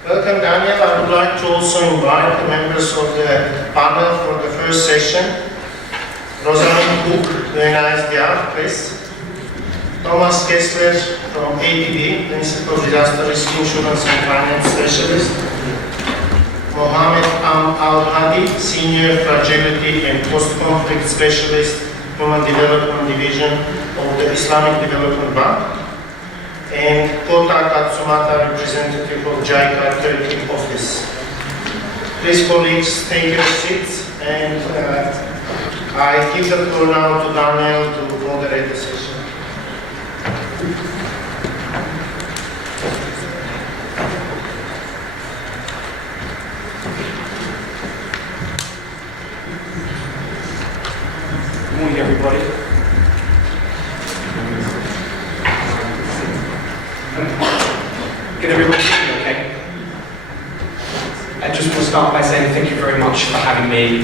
Welcome, Daniel. I would like to also invite the members of the panel for the first session. Rosalind Cook, very nice job, please. Thomas Kessler from ADB, Principal Disaster Risk Insurance and Finance Specialist. Mohammed Al-Hadi, Senior Fragility and Post-Conflict Specialist, Human Development Division of the Islamic Development Bank. And Kota Katsumata, representative of JICA Turkey office. Please, colleagues, take your seats, and I give the floor now to Daniel to moderate the session. Good morning, everybody. Can everybody hear me okay? I just want to start by saying thank you very much for having me.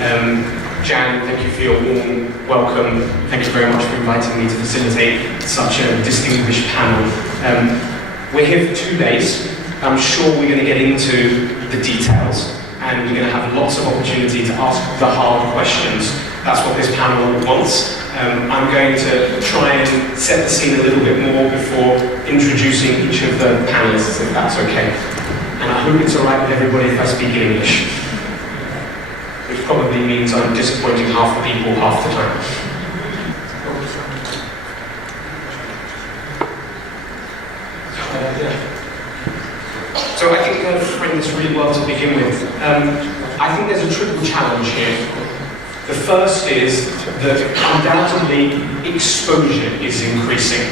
Jan, thank you for your warm welcome. Thank you very much for inviting me to facilitate such a distinguished panel. We're here for 2 days. I'm sure we're going to get into the details, and we're going to have lots of opportunity to ask the hard questions. That's what this panel wants. I'm going to try and set the scene a little bit more before introducing each of the panelists, if that's okay. And I hope it's all right with everybody if I speak in English, which probably means I'm disappointing half the people half the time. So I think I've framed this really well to begin with. I think there's a triple challenge here. The first is that undoubtedly exposure is increasing.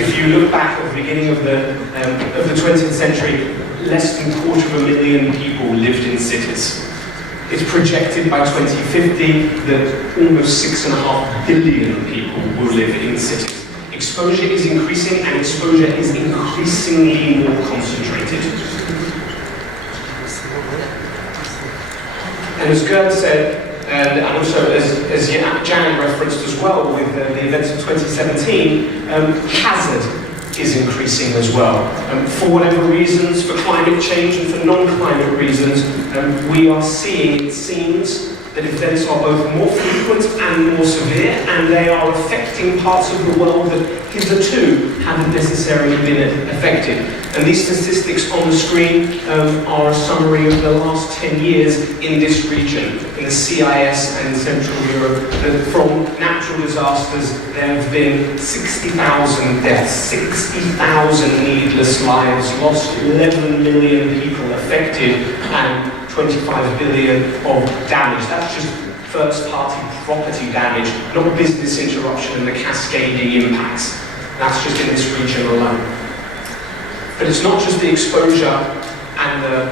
If you look back at the beginning of the 20th century, less than 250,000 people lived in cities. It's projected by 2050 that almost 6.5 billion people will live in cities. Exposure is increasing, and exposure is increasingly more concentrated. And as Gerd said, and also as Jan referenced as well with the events of 2017, hazard is increasing as well. For whatever reasons, for climate change and for non-climate reasons, we are seeing, it seems, that events are both more frequent and more severe, and they are affecting parts of the world that hitherto haven't necessarily been affected. And these statistics on the screen are a summary of the last 10 years in this region, in the CIS and Central Europe. From natural disasters, there have been 60,000 deaths, 60,000 needless lives lost, 11 million people affected, and 25 billion of damage. That's just first-party property damage, not business interruption and the cascading impacts. That's just in this region alone. But it's not just the exposure and the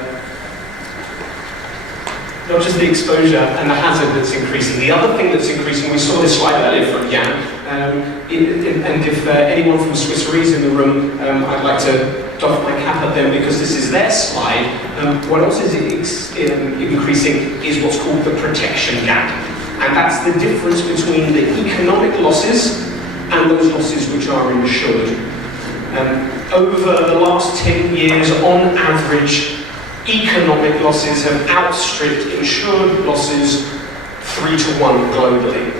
hazard that's increasing. The other thing that's increasing, we saw this slide earlier from Jan, and if anyone from Swiss Re is in the room, I'd like to doff my cap at them because this is their slide. What else is increasing is what's called the protection gap. And that's the difference between the economic losses and those losses which are insured. Over the last 10 years, on average, economic losses have outstripped insured losses 3 to 1 globally.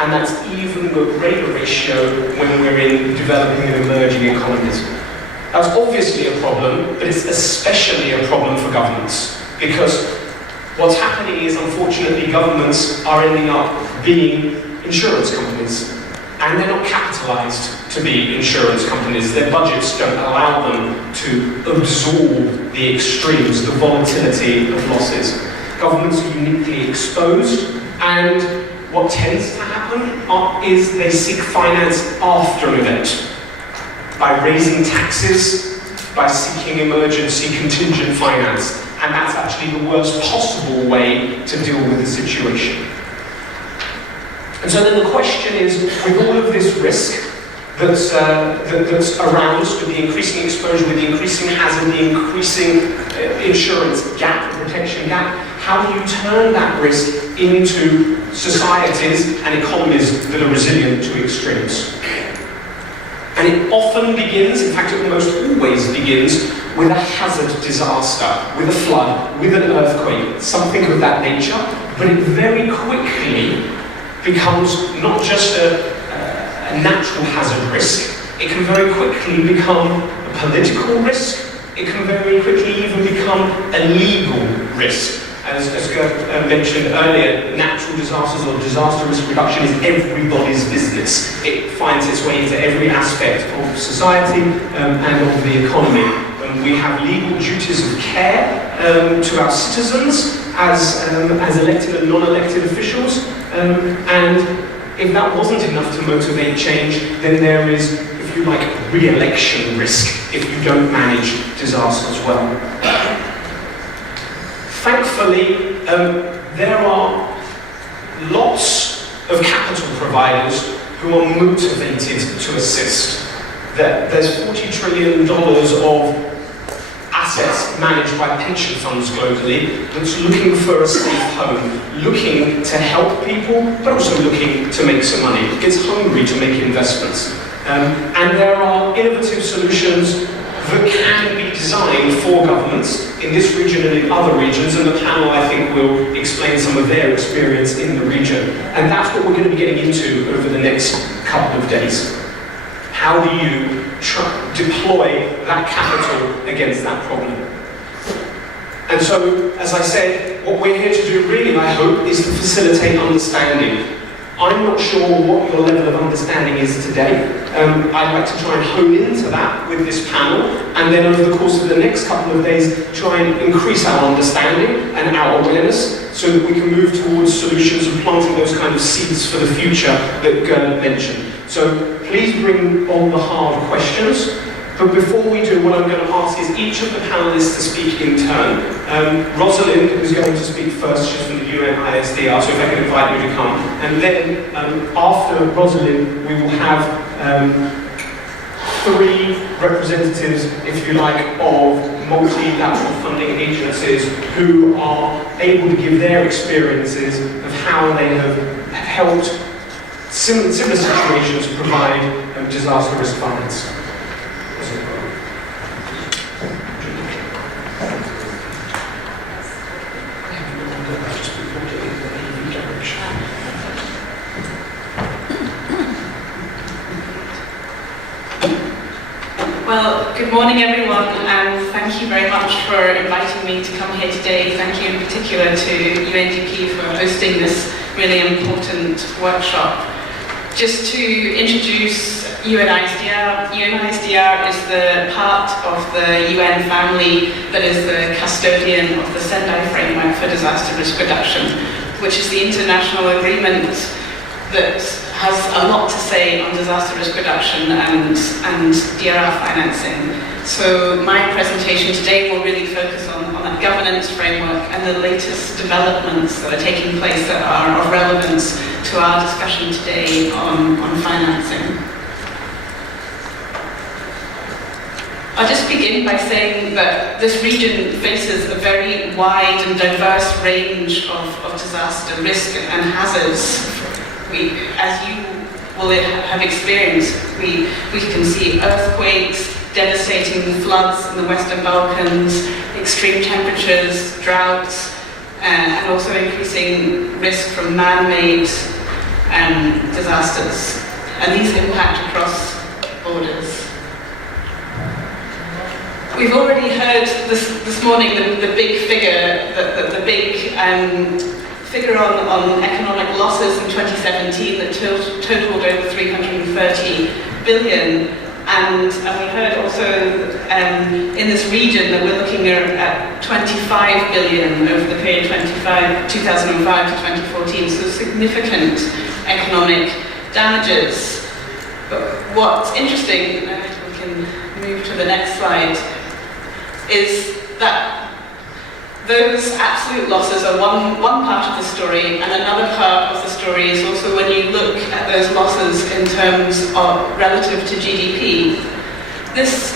And that's even a greater ratio when we're in developing and emerging economies. That's obviously a problem, but it's especially a problem for governments, because what's happening is, unfortunately, governments are ending up being insurance companies, and they're not capitalized to be insurance companies. Their budgets don't allow them to absorb the extremes, the volatility of losses. Governments are uniquely exposed, and what tends to happen is they seek finance after an event, by raising taxes, by seeking emergency contingent finance. And that's actually the worst possible way to deal with the situation. And so then the question is, with all of this risk that's around us, with the increasing exposure, with the increasing hazard, the increasing insurance gap, protection gap, how do you turn that risk into societies and economies that are resilient to extremes? And it often begins, in fact it almost always begins, with a hazard disaster, with a flood, with an earthquake, something of that nature, but it very quickly becomes not just a natural hazard risk, it can very quickly become a political risk, it can very quickly even become a legal risk. As Gert mentioned earlier, natural disasters or disaster risk reduction is everybody's business. It finds its way into every aspect of society and of the economy. We have legal duties of care to our citizens as elected and non-elected officials, and if that wasn't enough to motivate change, then there is, if you like, re-election risk if you don't manage disasters well. Thankfully, there are lots of capital providers who are motivated to assist. There's $40 trillion of assets managed by pension funds globally that's looking for a safe home, looking to help people, but also looking to make some money. It's hungry to make investments. And there are innovative solutions that can be designed for governments in this region and in other regions, and the panel, I think, will explain some of their experience in the region. And that's what we're going to be getting into over the next couple of days. How do you deploy that capital against that problem? And so, as I said, what we're here to do really, I hope, is to facilitate understanding. I'm not sure what your level of understanding is today. I'd like to try and hone into that with this panel, and then over the course of the next couple of days, try and increase our understanding and our awareness so that we can move towards solutions and planting those kind of seeds for the future that Gerd mentioned. So please bring on the hard questions. But before we do, what I'm going to ask is each of the panelists to speak in turn. Rosalind is going to speak first, she's from the UNISDR, so if I can invite you to come. And then, after Rosalind, we will have three representatives, if you like, of multilateral funding agencies who are able to give their experiences of how they have helped similar situations provide disaster risk finance. Well, good morning everyone, and thank you very much for inviting me to come here today. Thank you in particular to UNDP for hosting this really important workshop. Just to introduce UNISDR. UNISDR is the part of the UN family that is the custodian of the Sendai Framework for Disaster Risk Reduction, which is the international agreement that has a lot to say on disaster risk reduction and DRR financing. So my presentation today will really focus on that governance framework and the latest developments that are taking place that are of relevance to our discussion today on financing. I'll just begin by saying that this region faces a very wide and diverse range of disaster risk and hazards. As you will have experienced, we can see earthquakes, devastating floods in the Western Balkans, extreme temperatures, droughts, and also increasing risk from man-made disasters. And these impact across borders. We've already heard this morning the big figure, the big figure on economic losses in 2017 that totaled over 330 billion. And we heard also in this region that we're looking at 25 billion over the period 2005 to 2014, so significant economic damages. But what's interesting, we can move to the next slide, is that those absolute losses are one part of the story, and another part of the story is also when you look at those losses in terms of relative to GDP. This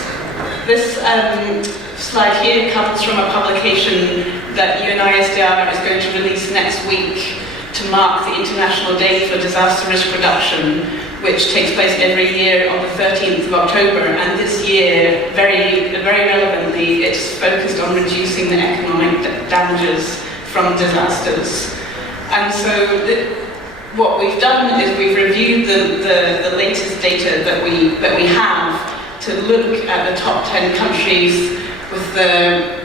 slide here comes from a publication that UNISDR is going to release next week, to mark the International Day for Disaster Risk Reduction, which takes place every year on the 13th of October. And this year, very relevantly, it's focused on reducing the economic damages from disasters. And so what we've done is we've reviewed the latest data that we have to look at the top 10 countries with the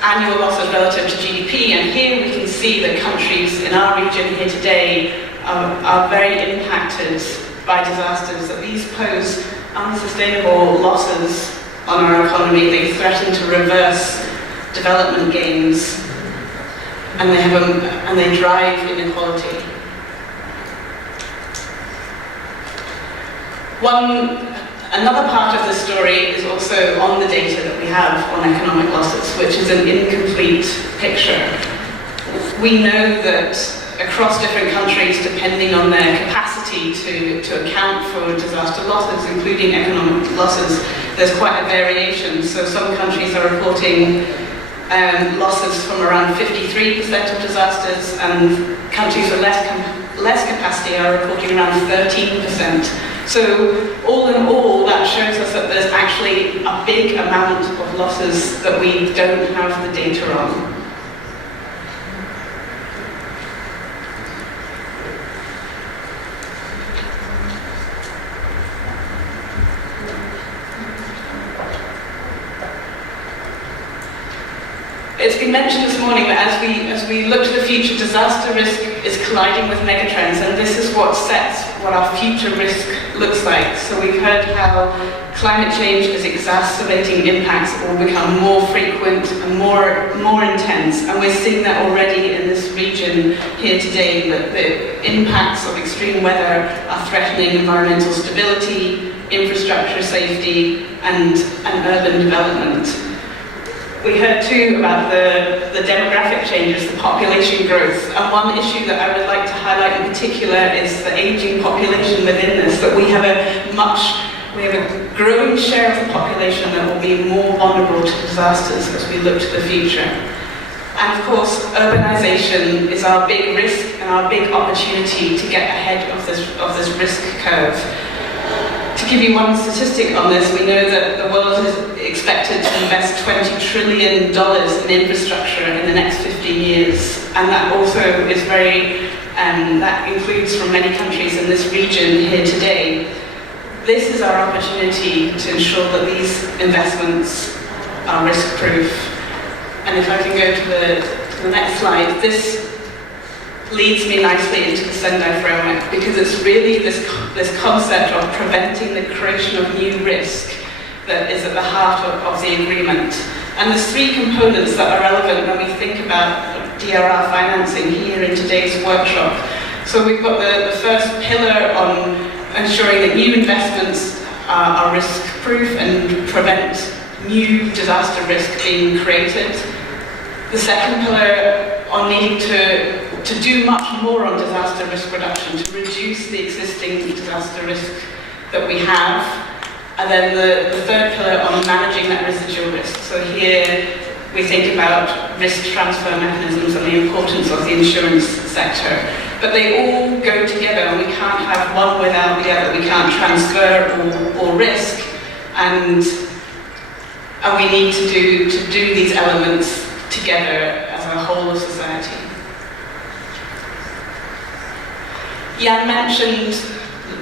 annual losses relative to GDP, and here we can see that countries in our region here today are very impacted by disasters, that these pose unsustainable losses on our economy. They threaten to reverse development gains, and they drive inequality. Another part of the story is also on the data that we have on economic losses, which is an incomplete picture. We know that across different countries, depending on their capacity to account for disaster losses, including economic losses, there's quite a variation. So some countries are reporting losses from around 53% of disasters, and countries with less capacity are reporting around 13%. So all in all, that shows us that there's actually a big amount of losses that we don't have the data on. It's been mentioned this morning that as we look to the future, disaster risk is colliding with megatrends, and this is what sets what our future risk looks like. So we've heard how climate change is exacerbating impacts that will become more frequent and more intense, and we're seeing that already in this region here today, that the impacts of extreme weather are threatening environmental stability, infrastructure safety, and urban development. We heard too about the demographic changes, the population growth, and one issue that I would like to highlight in particular is the aging population within this, that we have a growing share of the population that will be more vulnerable to disasters as we look to the future. And of course, urbanization is our big risk and our big opportunity to get ahead of this risk curve. To give you one statistic on this, we know that the world is expected to invest $20 trillion in infrastructure in the next 50 years. And that also is that includes from many countries in this region here today. This is our opportunity to ensure that these investments are risk-proof. And if I can go to the next slide, this leads me nicely into the Sendai framework, because it's really this concept of preventing the creation of new risk that is at the heart of the agreement. And there's three components that are relevant when we think about DRR financing here in today's workshop. So we've got the first pillar on ensuring that new investments are risk-proof and prevent new disaster risk being created. The second pillar on needing to do much more on disaster risk reduction, to reduce the existing disaster risk that we have. And then the third pillar on managing that residual risk. So here we think about risk transfer mechanisms and the importance of the insurance sector. But they all go together, and we can't have one without the other. We can't transfer or risk, and we need to do these elements together as a whole of society. Jan mentioned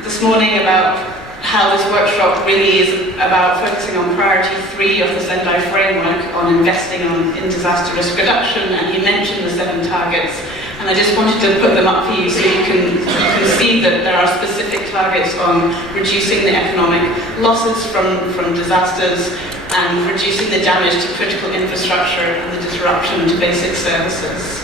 this morning about how this workshop really is about focusing on priority 3 of the Sendai framework on investing in disaster risk reduction, and he mentioned the 7 targets. And I just wanted to put them up for you so you can see that there are specific targets on reducing the economic losses from disasters and reducing the damage to critical infrastructure and the disruption to basic services.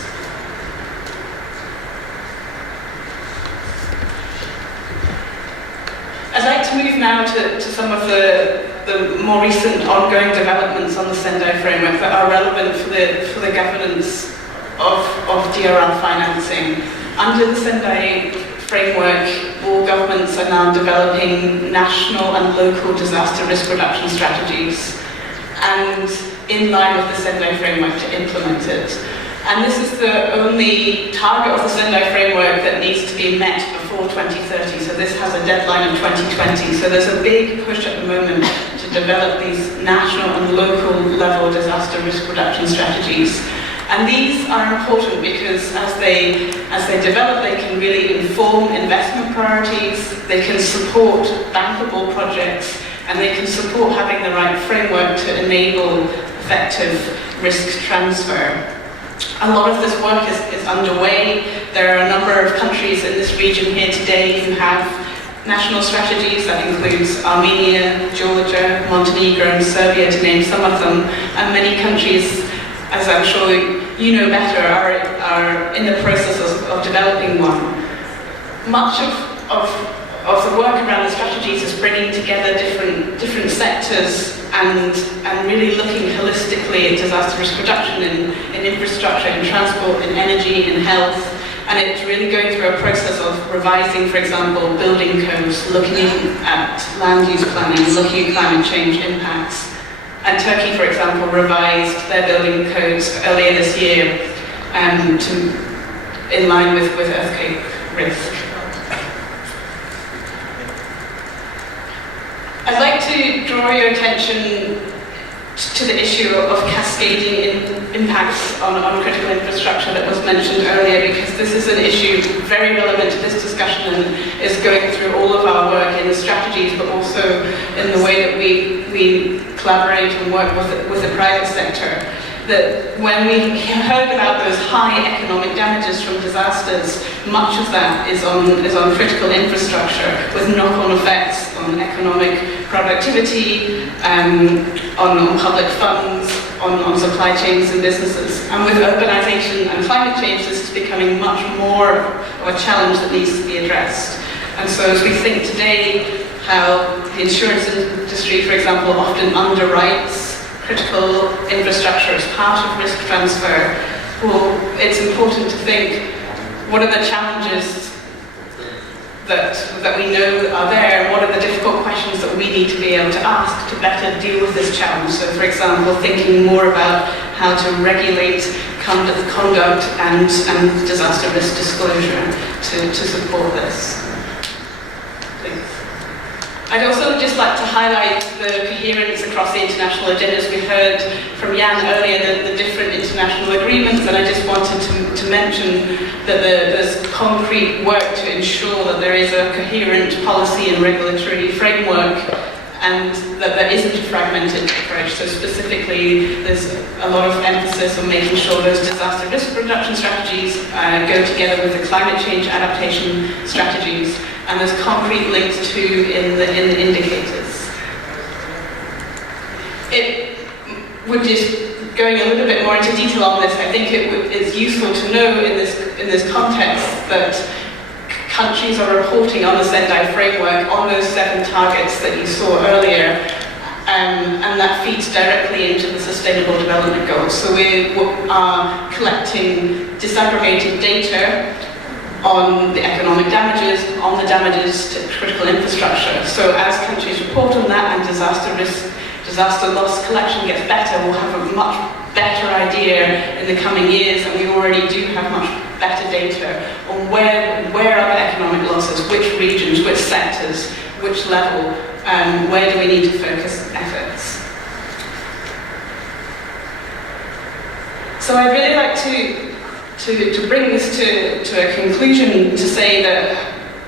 I'd like to move now to some of the more recent ongoing developments on the Sendai framework that are relevant for the governance of DRR financing. Under the Sendai framework, all governments are now developing national and local disaster risk reduction strategies, and in line with the Sendai framework to implement it. And this is the only target of the Sendai framework that needs to be met before 2030. So this has a deadline of 2020. So there's a big push at the moment to develop these national and local level disaster risk reduction strategies. And these are important because as they develop, they can really inform investment priorities, they can support bankable projects, and they can support having the right framework to enable effective risk transfer. A lot of this work is underway. There are a number of countries in this region here today who have national strategies. That includes Armenia, Georgia, Montenegro, and Serbia, to name some of them. And many countries, as I'm sure you know better, are in the process of developing one. Much of the work around the strategies is bringing together different sectors and really looking holistically at disaster risk reduction in infrastructure, in transport, in energy, in health. And it's really going through a process of revising, for example, building codes, looking at land use planning, looking at climate change impacts. And Turkey, for example, revised their building codes earlier this year in line with earthquake risk. I'd like to draw your attention to the issue of cascading impacts on critical infrastructure that was mentioned earlier, because this is an issue very relevant to this discussion and is going through all of our work in the strategies, but also in the way that we collaborate and work with the private sector. That when we heard about those high economic damages from disasters, much of that is on critical infrastructure, with knock-on effects on economic productivity, on public funds, on supply chains and businesses. And with urbanization and climate change, this is becoming much more of a challenge that needs to be addressed. And so as we think today how the insurance industry, for example, often underwrites critical infrastructure as part of risk transfer, well, it's important to think, what are the challenges that we know are there, and what are the difficult questions that we need to be able to ask to better deal with this challenge? So, for example, thinking more about how to regulate conduct and disaster risk disclosure to support this. I'd also just like to highlight the coherence across the international agendas. We heard from Jan earlier the different international agreements, and I just wanted to mention that there's concrete work to ensure that there is a coherent policy and regulatory framework, and that there isn't a fragmented approach. So specifically, there's a lot of emphasis on making sure those disaster risk reduction strategies go together with the climate change adaptation strategies. And there's concrete links to in the indicators. It would just, going a little bit more into detail on this, I think it's useful to know in this context that countries are reporting on the Sendai framework on those 7 targets that you saw earlier, and that feeds directly into the Sustainable Development Goals. So we are collecting disaggregated data on the economic damages, on the damages to critical infrastructure. So as countries report on that and disaster loss collection gets better, we'll have a much better idea in the coming years, and we already do have much better data on where are the economic losses, which regions, which sectors, which level, where do we need to focus efforts. So I'd really like to bring this to a conclusion, to say that,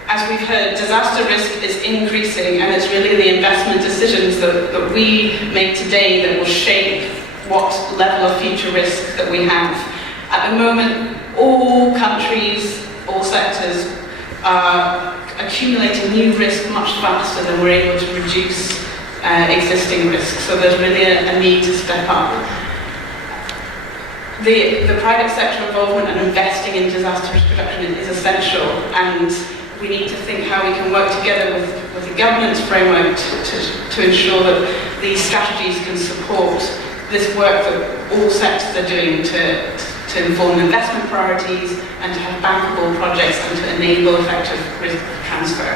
as we've heard, disaster risk is increasing, and it's really the investment decisions that we make today that will shape what level of future risk that we have. At the moment, all countries, all sectors are accumulating new risk much faster than we're able to reduce existing risk. So there's really a need to step up. The private sector involvement and investing in disaster risk reduction is essential, and we need to think how we can work together with the governance framework to ensure that these strategies can support this work that all sectors are doing to inform investment priorities and to have bankable projects and to enable effective risk transfer.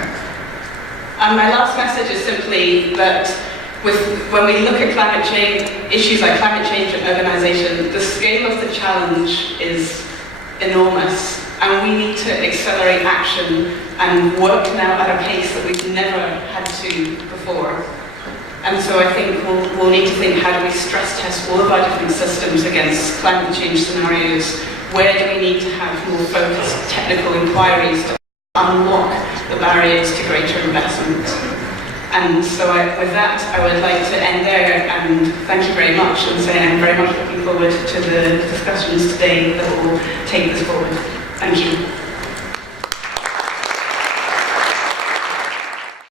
And my last message is simply that when we look at climate change, issues like climate change and urbanisation, the scale of the challenge is enormous, and we need to accelerate action and work now at a pace that we've never had to before. And so I think we'll need to think, how do we stress test all of our different systems against climate change scenarios? Where do we need to have more focused technical inquiries to unlock the barriers to greater investment? And so with that, I would like to end there and thank you very much and say I'm very much looking forward to the discussions today that will take this forward. Thank you.